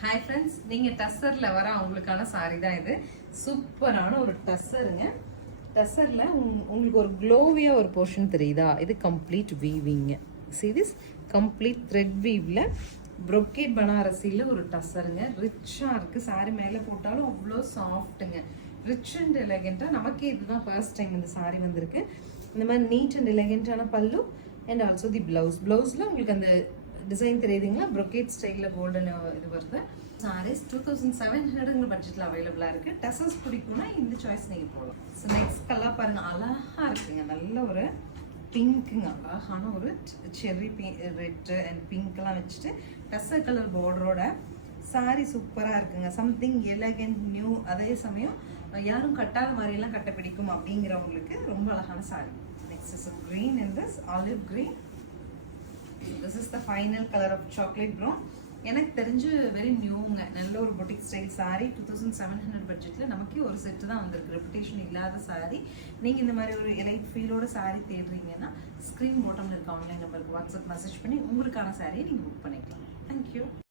Hi friends, நீங்கள் டஸ்ஸரில் வர அவங்களுக்கான சாரி தான் இது. சூப்பரான ஒரு டஸ்ஸருங்க. டஸ்ஸரில் உங்களுக்கு ஒரு க்ளோவியாக ஒரு போர்ஷன் தெரியுதா? இது கம்ப்ளீட் வீவிங்க. see this கம்ப்ளீட் த்ரெட் வீவில் ப்ரொக்கேட் பனாரசியில் ஒரு டஸ்ஸருங்க. ரிச்சாக இருக்குது. சாரி மேலே போட்டாலும் அவ்வளோ சாஃப்ட்டுங்க. Rich and எலகெண்ட்டாக. நமக்கே இதுதான் ஃபர்ஸ்ட் டைம் இந்த சாரி வந்திருக்கு. இந்த மாதிரி நீட் அண்ட் எலகெண்ட்டான பல்லு அண்ட் ஆல்சோ தி ப்ளவுஸில் உங்களுக்கு அந்த டிசைன் தெரியுதுங்களா? ப்ரொக்கேட் ஸ்டைலில் கோல்டன் இது வருது. சாரீஸ் 2700 பட்ஜெட்டில் அவைலபிளாக இருக்குது. டசஸ் பிடிக்கும்னா இந்த சாய்ஸ் நீங்கள் போகலாம். ஸோ நெக்ஸ்ட் கலர் பாருங்கள், அழகாக இருக்குங்க. நல்ல ஒரு பிங்க்குங்க. அழகான ஒரு செர்ரி ரெட் அண்ட் பிங்க்லாம் வச்சுட்டு டசர் கலர் பார்டரோட சாரி சூப்பராக இருக்குங்க. Something elegant new. அதே சமயம் யாரும் கட்டாத மாதிரிலாம் கட்ட பிடிக்கும் அப்படிங்கிறவங்களுக்கு ரொம்ப அழகான sorry. Next is green in this olive green. This is the final color of chocolate brown. எனக்கு தெரிஞ்சு வெரி நியூங்க. நல்ல ஒரு பொட்டிக் ஸ்டைல் சாரி. 2700 பட்ஜெட்டில் நமக்கே ஒரு செட்டு தான் வந்திருக்கு. ரெப்புடேஷன் இல்லாத சாரி. நீங்கள் இந்த மாதிரி ஒரு எலைட் ஃபீலோட சாரி தேடுறீங்கன்னா ஸ்க்ரீன் பாட்டமில் இருக்க ஆன்லைன் நம்பருக்கு வாட்ஸ்அப் மெசேஜ் பண்ணி உங்களுக்கான சாரியை நீங்கள் புக் பண்ணிக்கலாம். தேங்க்யூ.